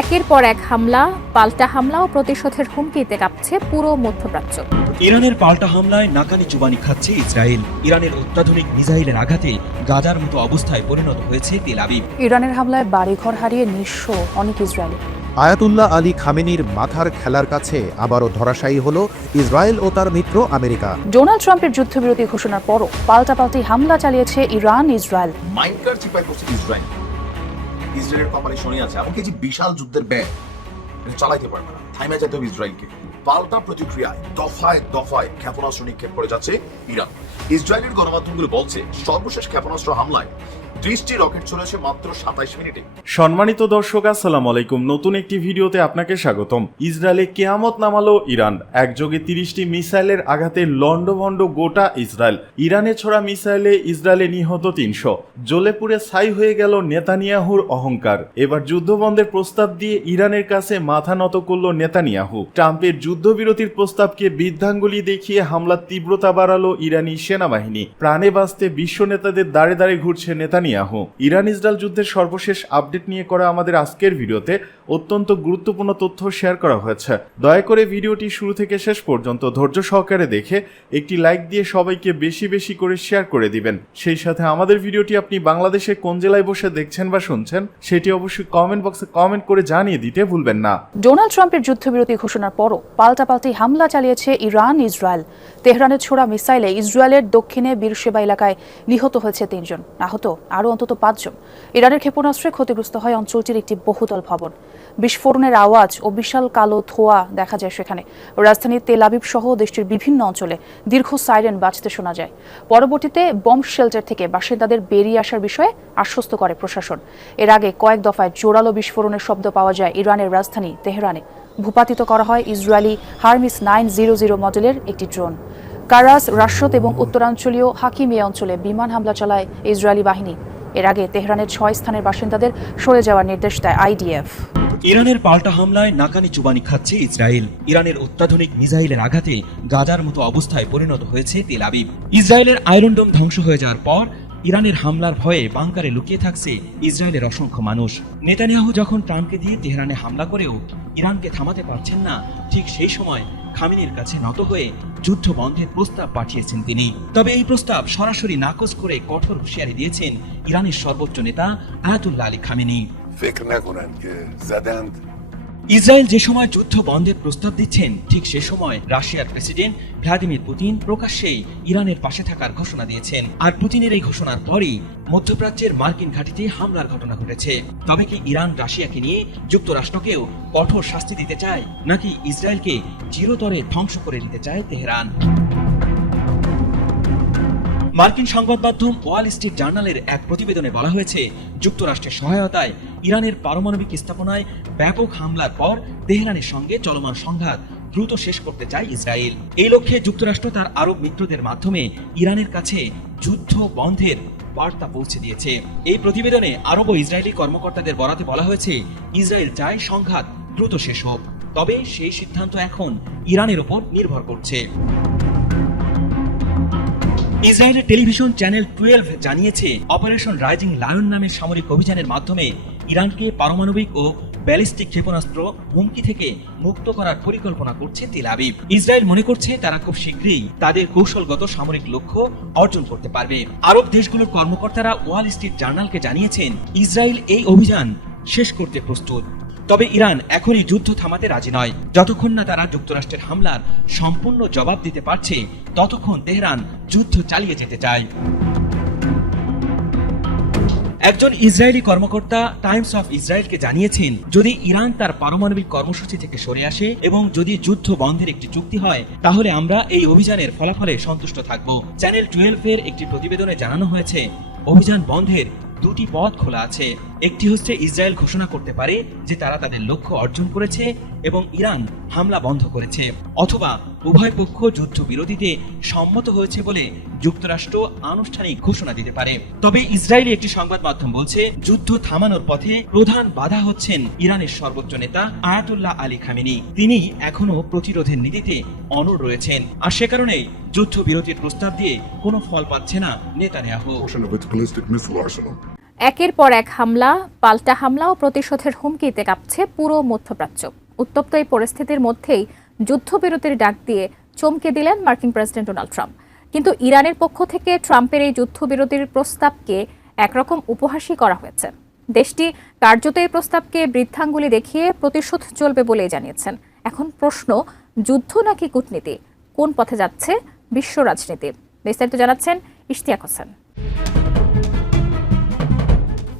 একের পর এক হামলা পাল্টা হামলা ও প্রতিশোধের হুমকিতে কাঁপছে পুরো মধ্যপ্রাচ্য। ইরানের পাল্টা হামলায় নাকানি চুবানি খাচ্ছে ইসরায়েল। ইরানের অত্যাধুনিক মিসাইলের আঘাতে গাজার মতো অবস্থায় পরিণত হয়েছে তেল আবিব। ইরানের হামলায় বাড়িঘর হারিয়ে নিঃস্ব অনেক ইসরায়েলি। আয়াতুল্লাহ আলী খামেনির মাথার খেলার কাছে আবারও ধরাশায়ী হল ইসরায়েল ও তার মিত্র আমেরিকা। ডোনাল্ড ট্রাম্পের যুদ্ধবিরতি ঘোষণার পরও পাল্টাপাল্টি হামলা চালিয়েছে ইরান ইসরায়েল করছে ইসরায়েল। ইসরায়েলের কপালে শনি আছে, এমনকি যে বিশাল যুদ্ধের ব্যয় চালাইতে পারবে না। থাইমে যেতে হবে ইসরায়েলকে পাল্টা প্রতিক্রিয়ায়, দফায় দফায় ক্ষেপণাস্ত্র নিক্ষেপ করে যাচ্ছে ইরান। ইসরায়েলের গণমাধ্যমগুলো বলছে, সর্বশেষ ক্ষেপণাস্ত্র হামলায় রকেট মাত্র সাতাইশ মিনিটে। সম্মানিত দর্শক, আসসালামু আলাইকুম। নতুন একটি ভিডিওতে আপনাকে স্বাগতম। ইসরায়েলে কেয়ামত নামালো ইরান। একযোগে তিরিশটি মিসাইলের আঘাতে গোটা ইসরায়েল। ইরানে ছোড়া মিসাইলে ইসরায়েলে নিহত তিনশো। ছাই হয়ে গেল নেতানিয়াহুর অহংকার। এবার যুদ্ধবন্ধের প্রস্তাব দিয়ে ইরানের কাছে মাথা নত করল নেতানিয়াহু। ট্রাম্পের যুদ্ধবিরতির প্রস্তাবকে বৃদ্ধাঙ্গুলি দেখিয়ে হামলার তীব্রতা বাড়ালো ইরানি সেনাবাহিনী। প্রাণে বাঁচতে বিশ্ব নেতাদের দাঁড়ে দাঁড়ে ঘুরছে নেতানিয়াহু। ইরান ইসরায়েল যুদ্ধের সর্বশেষ আপডেট নিয়ে করা আমাদের আজকের ভিডিওতে অত্যন্ত গুরুত্বপূর্ণ তথ্য শেয়ার করা হয়েছে। দয়া করে ভিডিওটি শুরু থেকে শেষ পর্যন্ত ধৈর্য সহকারে দেখে একটি লাইক দিয়ে সবাইকে বেশি বেশি করে শেয়ার করে দিবেন। সেই সাথে আমাদের ভিডিওটি আপনি বাংলাদেশে কোন জেলায় বসে দেখছেন বা শুনছেন, সেটি অবশ্যই কমেন্ট বক্সে কমেন্ট করে জানিয়ে দিতে ভুলবেন না। ডোনাল্ড ট্রাম্পের যুদ্ধবিরতি ঘোষণার পরও পাল্টাপাল্টি হামলা চালিয়েছে ইরান, ইসরায়েল। তেহরানের ছোড়া মিসাইলে ইসরায়েলের দক্ষিণে বীরসেবা এলাকায় নিহত হয়েছে তিনজন। আহত আরও অন্তত পাঁচজন। ইরানের ক্ষেপণাস্ত্রে ক্ষতিগ্রস্ত হয় অঞ্চলটির একটি বহুতল ভবন। বিস্ফোরণের আওয়াজ ও বিশাল কালো ধোঁয়া দেখা যায় সেখানে। রাজধানী তেল আবিব সহ দেশটির বিভিন্ন অঞ্চলে দীর্ঘ সাইরেন বাজতে শোনা যায়। পরবর্তীতে বম্ব শেল্টার থেকে বাসিন্দাদের বেরিয়ে আসার বিষয়ে আশ্বস্ত করে প্রশাসন। এর আগে কয়েক দফায় জোরালো বিস্ফোরণের শব্দ পাওয়া যায় ইরানের রাজধানী তেহরানে। ভূপাতিত করা হয় Israeli Hermes nine zero zero মডেলের একটি ড্রোন। কারাস রাশদ এবং উত্তরাঞ্চলীয় হাকিমিয়া অঞ্চলে বিমান হামলা চালায় ইসরায়েলি বাহিনী। এর আগে তেহরানের ছয় স্থানের বাসিন্দাদের সরে যাওয়ার নির্দেশ দেয় আইডিএফ। ইরানের পাল্টা হামলায় নাকানি চুবানি খাচ্ছে ইসরায়েল। ইরানের অত্যাধুনিক মিসাইলের আঘাতে গাজার মতো অবস্থায় পরিণত হয়েছে তেল আবিব। ইসরায়েলের আয়রন ডোম ধ্বংস হয়ে যাওয়ার পর ইরানের হামলার ভয়ে বাংকারে লুকিয়ে থাকছে ইসরায়েলের অসংখ্য মানুষ। নেতানিয়াহু যখন ট্রাম্পকে দিয়ে তেহরানে হামলা করেও ইরানকে থামাতে পারছেন না, ঠিক সেই সময় খামিনির কাছে নত হয়ে যুদ্ধ বন্ধের প্রস্তাব পাঠিয়েছেন তিনি তবে এই প্রস্তাব সরাসরি নাকচ করে কঠোর হুঁশিয়ারি দিয়েছেন ইরানের সর্বোচ্চ নেতা আয়াতুল্লাহ আলী খামেনি فکر نکنن که زدند ইসরায়েল যে সময় যুদ্ধ বন্ধের প্রস্তাব দিচ্ছেন, ঠিক সে সময় রাশিয়ার প্রেসিডেন্ট ভ্লাদিমির পুতিন প্রকাশ্যেই ইরানের পাশে থাকার ঘোষণা দিয়েছেন। আর পুতিনের এই ঘোষণার পরই মধ্যপ্রাচ্যের মার্কিন ঘাঁটিতে হামলার ঘটনা ঘটেছে। তবে কি ইরান রাশিয়াকে নিয়ে যুক্তরাষ্ট্রকেও কঠোর শাস্তি দিতে চায়, নাকি ইসরায়েলকে চিরতরে ধ্বংস করে দিতে চায় তেহরান? মার্কিন সংবাদ মাধ্যম ওয়াল স্ট্রিট জার্নালের এক প্রতিবেদনে বলা হয়েছে, যুক্তরাষ্ট্রের সহায়তায় ইরানের পারমাণবিক স্থাপনায় ব্যাপক হামলার পর তেহরানের সঙ্গে চলমান সংঘাত দ্রুত শেষ করতে চায় ইসরায়েল। এই লক্ষ্যে যুক্তরাষ্ট্র তার আরব মিত্রদের মাধ্যমে ইরানের কাছে যুদ্ধ বন্ধের বার্তা পৌঁছে দিয়েছে। এই প্রতিবেদনে আরব ও ইসরায়েলি কর্মকর্তাদের বরাতে বলা হয়েছে, ইসরায়েল চায় সংঘাত দ্রুত শেষ হোক, তবে সেই সিদ্ধান্ত এখন ইরানের ওপর নির্ভর করছে। ইসরায়েলের টেলিভিশন চ্যানেল টুয়েলভ জানিয়েছে, অপারেশন রাইজিং লায়ন নামের সামরিক অভিযানের মাধ্যমে ইরানকে পারমাণবিক ও ব্যালিস্টিক ক্ষেপণাস্ত্র হুমকি থেকে মুক্ত করার পরিকল্পনা করছে তেল আবিব। ইসরায়েল মনে করছে তারা খুব শীঘ্রই তাদের কৌশলগত সামরিক লক্ষ্য অর্জন করতে পারবে। আরব দেশগুলোর কর্মকর্তারা ওয়াল স্ট্রিট জার্নালকে জানিয়েছেন, ইসরায়েল এই অভিযান শেষ করতে প্রস্তুত। তবে ইরান এখনই যুদ্ধ থামাতে রাজি নয়। যতক্ষণ না তারা যুক্তরাষ্ট্রের হামলার সম্পূর্ণ জবাব দিতে পারছে, ততক্ষণ তেহরান যুদ্ধ চালিয়ে যেতে চায়। একজন ইসরায়েলি কর্মকর্তা টাইমস অফ ইসরায়েলকে জানিয়েছেন, যদি ইরান তার পারমাণবিক কর্মসূচি থেকে সরে আসে এবং যদি যুদ্ধ বন্ধের একটি চুক্তি হয়, তাহলে আমরা এই অভিযানের ফলাফলে সন্তুষ্ট থাকব। চ্যানেল টুয়েলভ এর একটি প্রতিবেদনে জানানো হয়েছে, অভিযান বন্ধের দুটি পথ খোলা আছে। একটি হচ্ছে ইসরায়েল ঘোষণা করতে পারে যে তারা তাদের লক্ষ্য অর্জন করেছে এবং ইরান হামলা বন্ধ করেছে, অথবা উভয় পক্ষ যুদ্ধ বিরতিতে সম্মত হয়েছে বলে যুক্তরাষ্ট্র আনুষ্ঠানিক ঘোষণা দিতে পারে। তবে ইসরায়েলি একটি সংবাদ মাধ্যম বলছে, যুদ্ধ থামানোর পথে প্রধান বাধা হচ্ছেন ইরানের সর্বোচ্চ নেতা আয়াতুল্লাহ আলী খামেনি। তিনি এখনও প্রতিরোধের নীতিতে অনড় রয়েছেন। আর সে কারণে যুদ্ধ বিরতির প্রস্তাব দিয়ে কোনো ফল পাচ্ছে না নেতানিয়াহু. একের পর এক হামলা, পাল্টা হামলা ও প্রতিশোধের হুমকিতে কাঁপছে পুরো মধ্যপ্রাচ্য। উত্তপ্ত এই পরিস্থিতির মধ্যেই যুদ্ধবিরতির ডাক দিয়ে চমকে দিলেন মার্কিন প্রেসিডেন্ট ডোনাল্ড ট্রাম্প। কিন্তু ইরানের পক্ষ থেকে ট্রাম্পের এই যুদ্ধবিরতির প্রস্তাবকে একরকম উপহাসই করা হয়েছে। দেশটি কার্যত এই প্রস্তাবকে বৃদ্ধাঙ্গুলি দেখিয়ে প্রতিশোধ চলবে বলেই জানিয়েছেন। এখন প্রশ্ন, যুদ্ধ নাকি কূটনীতি? কোন পথে যাচ্ছে বিশ্ব রাজনীতি? বিস্তারিত জানাচ্ছেন ইশতিয়াক হোসেন।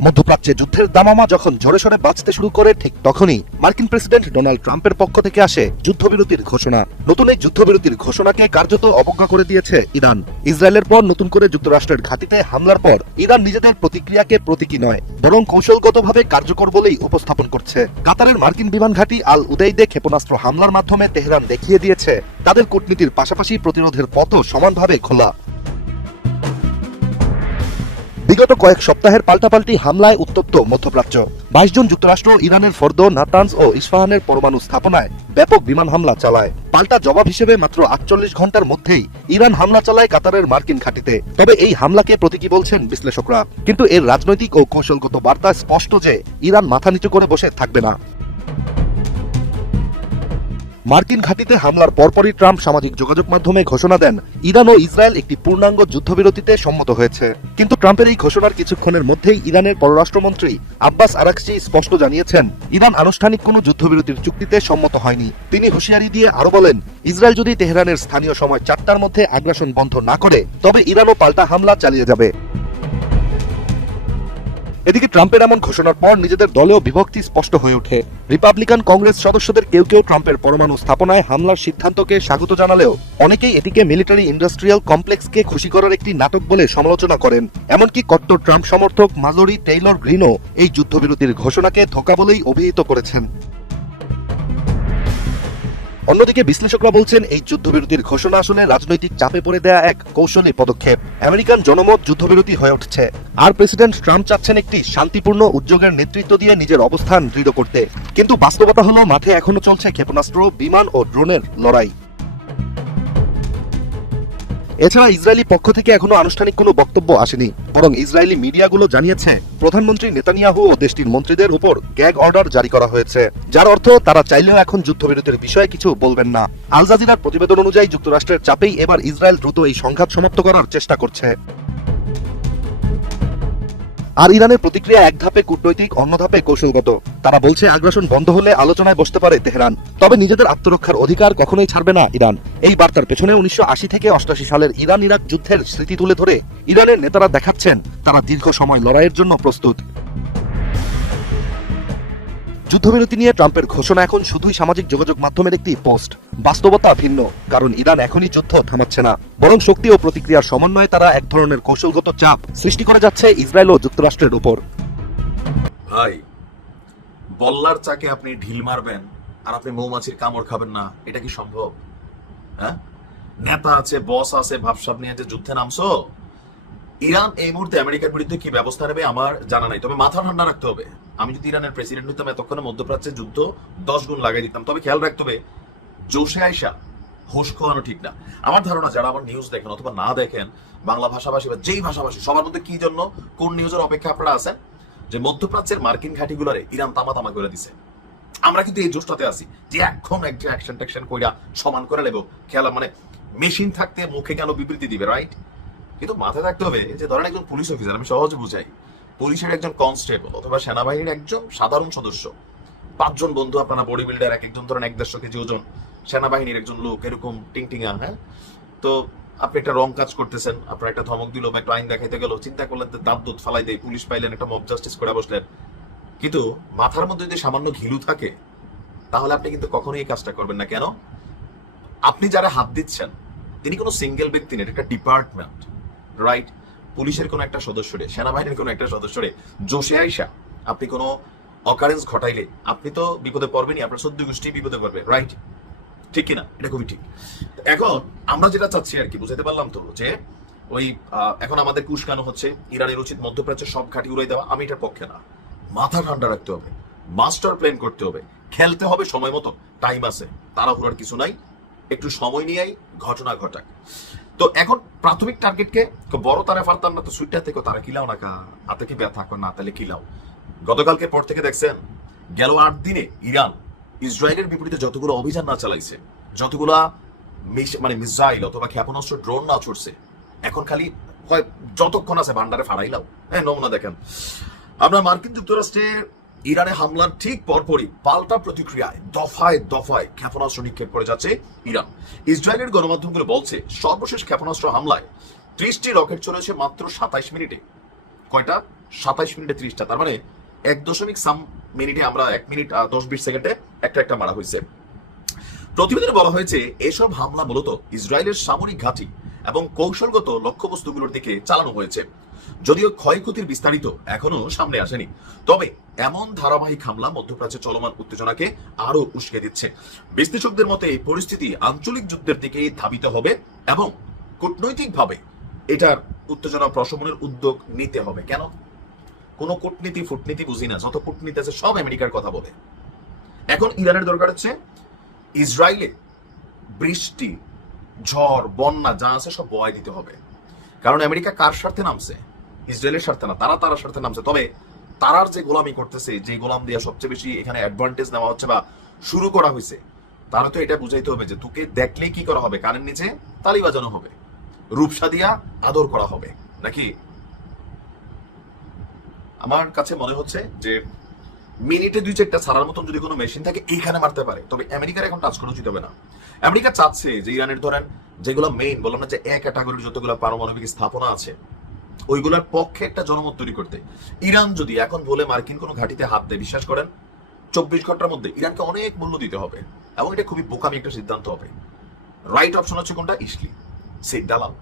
মধ্যপ্রাচ্যে যুদ্ধের দামামা যখন জোরে সোরে বাঁচতে শুরু করে, ঠিক তখনই মার্কিন প্রেসিডেন্ট ডোনাল্ড ট্রাম্পের পক্ষ থেকে আসে যুদ্ধবিরতির ঘোষণা। নতুন এই যুদ্ধবিরতির ঘোষণাকে কার্যত অবজ্ঞা করে দিয়েছে ইরান। ইসরায়েলের পর নতুন করে যুক্তরাষ্ট্রের ঘাঁটিতে হামলার পর ইরান নিজেদের প্রতিক্রিয়াকে প্রতীকী নয়, বরং কৌশলগতভাবে কার্যকর বলেই উপস্থাপন করছে। কাতারের মার্কিন বিমান ঘাঁটি আল উদাইদে ক্ষেপণাস্ত্র হামলার মাধ্যমে তেহরান দেখিয়ে দিয়েছে। তাদের কূটনীতির পাশাপাশি প্রতিরোধের পথও সমানভাবে খোলা। বিগত কয়েক সপ্তাহের পাল্টাপাল্টি হামলায় উত্তপ্ত মধ্যপ্রাচ্য। বাইশ জন যুক্তরাষ্ট্র, ইরানের ফর্দ, নাতানস ও ইস্পাহানের পরমাণু স্থাপনায় ব্যাপক বিমান হামলা চালায়। পাল্টা জবাব হিসেবে মাত্র আটচল্লিশ ঘণ্টার মধ্যেই ইরান হামলা চালায় কাতারের মার্কিন ঘাঁটিতে তবে এই হামলাকে প্রতীকী বলছেন বিশ্লেষকরা। কিন্তু এর রাজনৈতিক ও কৌশলগত বার্তা স্পষ্ট যে, ইরান মাথা নিচু করে বসে থাকবে না। মার্কিন ঘাঁটিতে হামলার পরপরই ট্রাম্প সামাজিক যোগাযোগ মাধ্যমে ঘোষণা দেন, ইরান ও ইসরায়েল একটি পূর্ণাঙ্গ যুদ্ধবিরতিতে সম্মত হয়েছে। কিন্তু ট্রাম্পের এই ঘোষণার কিছুক্ষণের মধ্যেই ইরানের পররাষ্ট্রমন্ত্রী আব্বাস আরাকচি স্পষ্ট জানিয়েছেন, ইরান আনুষ্ঠানিক কোনো যুদ্ধবিরতির চুক্তিতে সম্মত হয়নি। তিনি হুঁশিয়ারি দিয়ে আরও বলেন, ইসরায়েল যদি তেহরানের স্থানীয় সময় চারটার মধ্যে আগ্রাসন বন্ধ না করে, তবে ইরানও পাল্টা হামলা চালিয়ে যাবে। এদিকে ট্রাম্পের এমন ঘোষণার পর নিজেদের দলেও বিভক্তি স্পষ্ট হয়ে ওঠে। রিপাবলিকান কংগ্রেস সদস্যদের কেউ কেউ ট্রাম্পের পরমাণু স্থাপনায় হামলার সিদ্ধান্তকে স্বাগত জানালেও অনেকেই এটিকে মিলিটারি ইন্ডাস্ট্রিয়াল কমপ্লেক্সকে খুশি করার একটি নাটক বলে সমালোচনা করেন। এমনকি কট্টর ট্রাম্প সমর্থক মাজরি টেইলর গ্রিনও এই যুদ্ধবিরতির ঘোষণাকে ধোকা বলেই অভিহিত করেছেন। অন্যদিকে বিশ্লেষকরা বলছেন, এই যুদ্ধবিরতির ঘোষণা আসলে রাজনৈতিক চাপে পড়ে দেয়া এক কৌশলী পদক্ষেপ। আমেরিকান জনমত যুদ্ধবিরতি হয়ে উঠছে। আর প্রেসিডেন্ট ট্রাম্প চাচ্ছেন একটি শান্তিপূর্ণ উদ্যোগের নেতৃত্ব দিয়ে নিজের অবস্থান দৃঢ় করতে। কিন্তু বাস্তবতা হলো, মাঠে এখনও চলছে ক্ষেপণাস্ত্র, বিমান ও ড্রোনের লড়াই। এছাড়া ইসরায়েলি পক্ষ থেকে এখনও আনুষ্ঠানিক কোনো বক্তব্য আসেনি। বরং ইসরায়েলি মিডিয়াগুলো জানিয়েছে, প্রধানমন্ত্রী নেতানিয়াহু ও দেশটির মন্ত্রীদের উপর গ্যাগ অর্ডার জারি করা হয়েছে। যার অর্থ, তারা চাইলেও এখন যুদ্ধবিরতির বিষয়ে কিছু বলবেন না। আল জাজিরার প্রতিবেদন অনুযায়ী যুক্তরাষ্ট্রের চাপেই এবার ইসরায়েল দ্রুত এই সংঘাত সমাপ্ত করার চেষ্টা করছে। আর ইরানের প্রতিক্রিয়া এক ধাপে কূটনৈতিক, অন্য ধাপে কৌশলগত। তারা বলছে, আগ্রাসন বন্ধ হলে আলোচনায় বসতে পারে তেহরান। তবে নিজেদের আত্মরক্ষার অধিকার কখনোই ছাড়বে না ইরান। এই বার্তার পেছনে উনিশশো আশি থেকে অষ্টাশি সালের ইরান ইরাক যুদ্ধের স্মৃতি তুলে ধরে ইরানের নেতারা দেখাচ্ছেন, তারা দীর্ঘ সময় লড়াইয়ের জন্য প্রস্তুত। যুদ্ধবিরতি নিয়ে ট্রাম্পের ঘোষণা, এখন শুধুই সামাজিক যোগাযোগ মাধ্যমের একটি পোস্ট। বাস্তবতা ভিন্ন, কারণ ইরান এখনই যুদ্ধ থামাচ্ছে না। বরং শক্তি ও প্রতিক্রিয়ার সমন্বয়ে তারা এক ধরনের কৌশলগত চাপ সৃষ্টি করে যাচ্ছে ইসরায়েল ও যুক্তরাষ্ট্রের উপর। ভাই, বল্লার চাকে আপনি ঢিল মারবেন আর আপনি মৌমাছির কামড় খাবেন না, এটা কি সম্ভব? হ্যাঁ? নেতা আছে বস আছে, ভাবসাব নিয়ে যে যুদ্ধে নামছো? ইরান এই মুহূর্তে আমেরিকার বিরুদ্ধে কি ব্যবস্থা নেবে আমার জানা নাই। তবে মাথা ঠান্ডা রাখতে হবে। আমি যদি ইরানের প্রেসিডেন্ট হইতাম, এতক্ষণে মধ্যপ্রাচ্যের যুদ্ধ দশ গুণ লাগাই দিতাম। তবে খেয়াল রাখতে হবে, জোশে আয়সা হোশ খোয়ানো ঠিক না। আমার ধারণা, যারা আমার নিউজ দেখেন অথবা না দেখেন, বাংলা ভাষাভাষী বা যেই ভাষাভাষী, সবার মধ্যে কি জন্য, কোন নিউজের অপেক্ষা আপনারা আছেন? যে মধ্যপ্রাচ্যের মার্কিন ঘাটিগুলোরে ইরান তামা তামা করে দিছে। আমরা কিন্তু এই জোশটাতে আছি যে এখন একটা অ্যাকশন ট্যাকশন কইরা সমান করে নেব। খেলা মানে মেশিন থাকতে মুখে কেন বিবৃতি দিবে রাইট কিন্তু মাথায় রাখতে হবে যে ধরেন একজন পুলিশ অফিসার আমি সহজে বুঝাই। পুলিশের একজন কনস্টেবল অথবা সেনাবাহিনীর একজন সাধারণ সদস্য। পাঁচজন বন্ধু আপনারা বডি বিল্ডার এক একজন ধরেন এক দেড়শো কেজি ওজন। সেনাবাহিনীর একজন লোক, এরকম টিংটিঙা হ্যাঁ? তো আপনি একটা রং কাজ করতেছেন, আপনার একটা ধমক দিল বা একটা আইন দেখাইতে গেল, চিন্তা করলেন দাঁত দুধ ফালাই দেয় পুলিশ পাইলেন, একটা মব জাস্টিস করে বসলেন। কিন্তু মাথার মধ্যে যদি সামান্য ঘিলু থাকে, তাহলে আপনি কিন্তু কখনোই এই কাজটা করবেন না। কেন? আপনি যারা হাত দিচ্ছেন, তিনি কোনো সিঙ্গেল ব্যক্তি নেই এটা একটা ডিপার্টমেন্ট রাইট পুলিশের কোনো একটা সদস্যরে সেনাবাহিনীর কোনো একটা সদস্যরে জোশে আইসা, আপনি কোনো অকারেন্স ঘটাইলে, আপনি তো বিপদে পড়বেনই, আপনার সদ্য গোষ্ঠী বিপদে পড়বে রাইট ঠিক কিনা? এটা খুবই ঠিক। এখন আমরা যেটা চাচ্ছি আর কি বুঝাতে পারলাম তো যে, ওই এখন আমাদের কুশকানো হচ্ছে ইরানের উচিত মধ্যপ্রাচ্যের সব ঘাটি উড়াই দেওয়া, আমি এটার পক্ষে না। মাথা ঠান্ডা রাখতে হবে মাস্টার প্ল্যান করতে হবে, খেলতে হবে সময় মতো টাইম আছে, তাড়াহুড়ার কিছু নাই, একটু সময় নিয়েই ঘটনা ঘটাক। তো এখন প্রাথমিক টার্গেটকে বড় তারা পারতাম না তো সুইটটা থেকে তারা কিলাও না হাতে কি ব্যথা না, তাহলে কিলাও। গতকালকে পর থেকে দেখছেন, গেল আট দিনে ইরান ইসরায়েলের বিপরীতে যতগুলো অভিযান না চালাইছে, যতগুলা মানে মিসাইল অথবা ক্ষেপণাস্ত্র ড্রোন না ছড়ছে, এখন খালি হয় যতক্ষণ আছে ভান্ডারে ফাড়াইলাও। হ্যাঁ নমুনা দেখেন। আমরা মার্কিন যুক্তরাষ্ট্রে ইরানে হামলার ঠিক পরপরই পাল্টা প্রতিক্রিয়ায়, দফায় দফায় ক্ষেপণাস্ত্র নিক্ষেপ করে যাচ্ছে ইরান। ইসরায়েলের গণমাধ্যমগুলো বলছে, সর্বশেষ ক্ষেপণাস্ত্র হামলায় ত্রিশটি রকেট চলেছে মাত্র সাতাইশ মিনিটে। কয়টা? সাতাইশ মিনিটে ত্রিশটা। তার মানে এক দশমিক সাম মিনিটে আমরা এক মিনিট দশ বিশ সেকেন্ডে একটা একটা মারা হয়েছে। প্রতিবেদনে বলা হয়েছে, এসব হামলা মূলত ইসরায়েলের সামরিক ঘাঁটি এবং কৌশলগত লক্ষ্যবস্তুগুলোর দিকে চালানো হয়েছে। যদিও ক্ষয়ক্ষতির বিস্তারিত এখনও সামনে আসেনি। তবে এমন ধারাবাহিক হামলা মধ্যপ্রাচ্যে চলমান উত্তেজনাকে আরও উস্কে দিচ্ছে। বিশ্লেষকদের মতে, এই পরিস্থিতি আঞ্চলিক যুদ্ধের দিকে ধাবিত হবে এবং কূটনৈতিকভাবে এটার উত্তেজনা প্রশমনের উদ্যোগ নিতে হবে। কেন? কোনো কূটনীতি, ফুটনীতি বুঝি না, যত কূটনীতি আছে সব আমেরিকার কথা বলে। এখন ইরানের দরকার হচ্ছে ইসরায়েলে বৃষ্টি, ঝড়, বন্যা, যা আছে সব বয় দিতে হবে। কারণ আমেরিকা কার স্বার্থে নামছে? ইসরায়েলের স্বার্থে না, তারা তারা স্বার্থে নামছে। তবে তারার যে গোলামি করতেছে, যে গোলাম দিয়া সবচেয়ে বেশি এখানে অ্যাডভান্টেজ নেওয়া হচ্ছে বা শুরু করা হয়েছে, তারা তো এটা বুঝাইতে হবে যে তোকে দেখলেই কি করা হবে? কানের নিচে তালি বাজানো হবে। রূপসা দিয়া আদর করা হবে। নাকি? আমার কাছে মনে হচ্ছে যে মিনিটে দুই চারটা ছাড়ার মতন যদি কোনো মেশিন থাকে, এইখানে মারতে পারে। তবে আমেরিকার এখন টাচ করা উচিত হবে না। আমেরিকা চাচ্ছে যে ইরানের ধরেন যেগুলো মেইন বললাম না যে এক ক্যাটাগরির যতগুলো পারমাণবিক স্থাপনা আছে ওইগুলোর পক্ষে একটা জনমত তৈরি করতে। ইরান যদি এখন বলে মার্কিন কোনো ঘাটিতে হাত দেয়, বিশ্বাস করেন, চব্বিশ ঘণ্টার মধ্যে ইরানকে অনেক মূল্য দিতে হবে এবং এটা খুবই বোকামি একটা সিদ্ধান্ত হবে। রাইট অপশন হচ্ছে কোনটা? ইসলি সেই দালাল।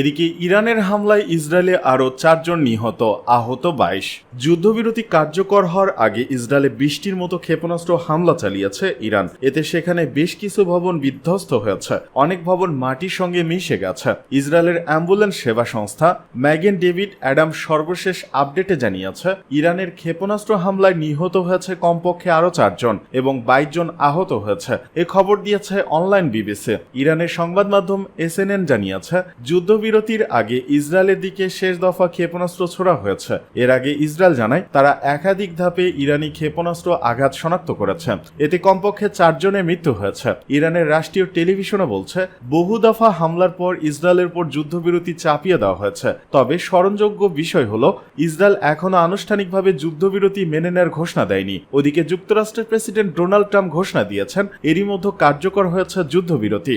এদিকে ইরানের হামলায় ইসরায়েলে আরও চারজন নিহত, আহত বাইশ। যুদ্ধবিরতি কার্যকর হওয়ার আগে ইসরায়েলে বৃষ্টির মতো ক্ষেপণাস্ত্র হামলা চালিয়েছে ইরান। এতে সেখানে বেশ কিছু ভবন বিধ্বস্ত হয়েছে। অনেক ভবন মাটির সঙ্গে মিশে গেছে। ইসরায়েলের অ্যাম্বুলেন্স সেবা সংস্থা ম্যাগেন ডেভিড অ্যাডাম সর্বশেষ আপডেটে জানিয়েছে, ইরানের ক্ষেপণাস্ত্র হামলায় নিহত হয়েছে কমপক্ষে আরও চারজন এবং বাইশ জন আহত হয়েছে। এ খবর দিয়েছে অনলাইন বিবিসি। ইরানের সংবাদ মাধ্যম এসএনএন জানিয়েছে, যুদ্ধবিরতির আগে ইসরায়েলের দিকে শেষ দফা ক্ষেপণাস্ত্র ছোড়া হয়েছে। এর আগে ইসরায়েল জানায়, তারা একাধিক ধাপে ইরানি ক্ষেপণাস্ত্র আঘাত শনাক্ত করেছে। এতে কমপক্ষে চারজনের মৃত্যু হয়েছে। ইরানের রাষ্ট্রীয় টেলিভিশনও বলছে, বহু দফা হামলার পর ইসরায়েলের উপর যুদ্ধবিরতি চাপিয়ে দেওয়া হয়েছে। তবে স্মরণযোগ্য বিষয় হলো, ইসরায়েল এখনও আনুষ্ঠানিকভাবে যুদ্ধবিরতি মেনে নেওয়ার ঘোষণা দেয়নি। ওদিকে যুক্তরাষ্ট্রের প্রেসিডেন্ট ডোনাল্ড ট্রাম্প ঘোষণা দিয়েছেন, এরই মধ্যে কার্যকর হয়েছে যুদ্ধবিরতি।